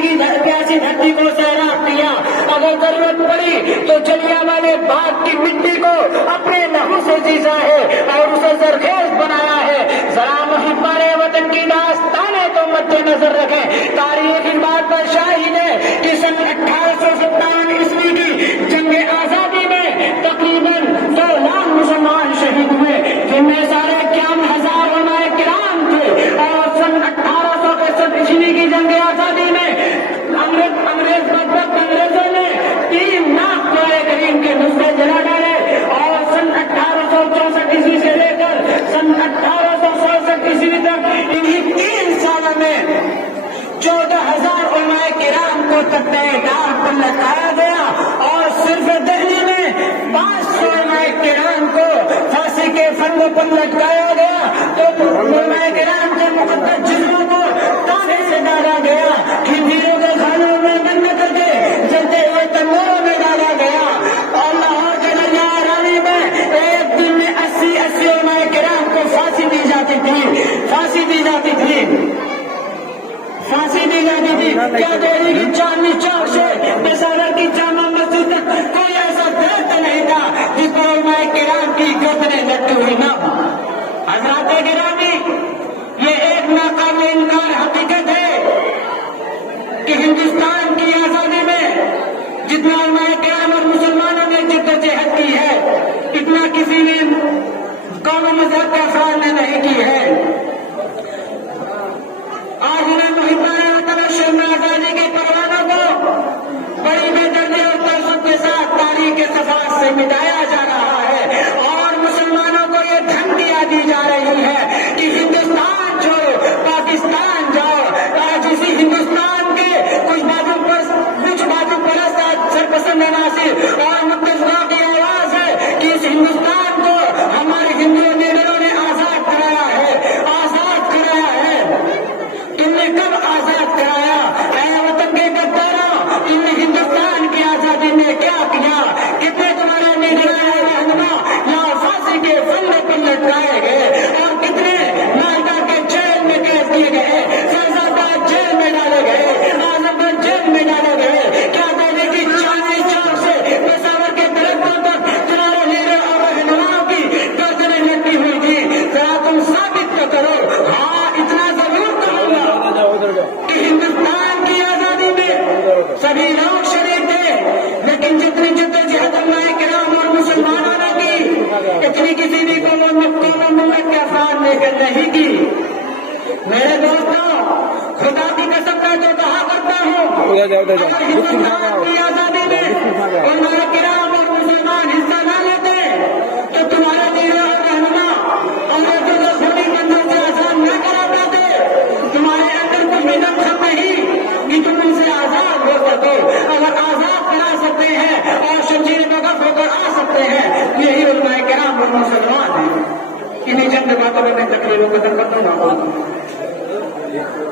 پیاسی دھرتی کو سیراب کیا. اگر ضرورت پڑی تو جلیانوالے باغ کی مٹی کو اپنے لہو سے جیسا ہے اور اسے زرخیز بنایا ہے. ذرا محبان وطن کی داستانیں تو مد نظر رکھیں. تاریخ اس بات پر شاہد ہے کہ سن 1857 عیسوی کی جنگ آزادی میں تقریباً 2 لاکھ مسلمان شہید ہوئے، جن میں 51,000 علماء کرام تھے. اور سن 1861 عیسوی کی جنگ آزادی میں انگریزوں نے 3 لاکھ قرآن کریم کے نسخے جلا ڈالے. اور سن 1864 عیسوی سے لے کر سن 1867 عیسوی تک انہی 3 سالوں میں 14,000 علماء کرام کو تختۂ دار پر لٹایا گیا. اور صرف دہلی میں 500 علماء کرام کو پھانسی کے پھندوں پر لٹکایا گیا. تو علماء کرام کے مقدس جسموں کو تانے سے ڈالا گیا، کھنجروں کے خانوں میں بند کر کے جلتے ہوئے تنوروں میں ڈالا گیا. اور لاہور کے دریا رانی میں ایک دن میں 80 علماء کرام کو پھانسی دی جاتی تھی. پھانسی دی جاتی تھی. کیا دہلی کی چاندنی چوک سے پشاور کی جامع مسجد تک کوئی ایسا درخت نہیں تھا جس پر علماء کرام کی گردنیں لٹکی ہوئی نہ ہو. حضرات گرامی، یہ ایک ناقابل انکار حقیقت ہے کہ ہندوستان کی آزادی میں جتنا علماء کرام اور مسلمانوں نے جدوجہد کی ہے اتنا کسی نے قوم و مذہب کے افراد نے نہیں کی ہے. آج انہیں محبان آزادی کے پروانوں کو بڑی بے دردی اور تعصب کے ساتھ تاریخ کے صفحات سے مٹایا جا رہا ہے. اور مسلمانوں کو یہ دھمکیاں دی جا رہی ہے کہ ہندوستان چھوڑو، پاکستان جاؤ. آج اسی ہندوستان کے کچھ بازو پرست سرپسند عناصر اور مقتدروں کی آواز ہے کہ اس ہندوستان کو ہمارے ہندو لیڈروں نے آزاد کرایا ہے. آزاد کرایا ہے. تم نے کب آزاد کرایا؟ اے وطن کے غداروں، تم نے ہندوستان کی آزادی میں کیا کیا؟ کتنے تمہارے لیڈر رہنما یہاں پھانسی کے پھندے پر لٹکائے گئے اور کتنے مالدہ کے جیل میں قید کیے گئے، فیضآباد جیل میں ڈالے گئے، اعظم گڑھ جیل میں ڈالے گئے. کیا دہلی کی چاندنی چوک سے پشاور کے درختوں تک تمہارے لیڈر اور رہنماؤں کی گردنیں لٹکی ہوئی تھی؟ ذرا تم ثابت تو کرو. ہاں، اتنا ضرور کروں گا کہ ہندوستان کی آزادی میں سبھی لوگ شریک تھے، لیکن جتنی جدوجہد علماء کرام اور مسلمانوں نے کی اتنی کسی بھی قوم و ملت کے افراد نے نہیں کی. میرے دوستوں، خدا کی قسم میں جو کہا کرتا ہوں، اگر ہندوستان کی آزادی میں علماء کرام اور مسلمان حصہ نہ لیتے تو تمہارے لیڈر اور رہنما انگریزوں کو خونی بندر سے آزاد نہ کرا پاتے. تمہارے اندر کچھ بھی دم نہیں کہ تم ان سے آزاد ہو سکو. اگر آزاد کرا سکتے ہیں اور شمشیر وقف ہو کر آ سکتے ہیں، یہی علماء کرام اور مسلمان ہیں. انہیں چند باتوں میں تقریروں کو ختم کرتا ہوں.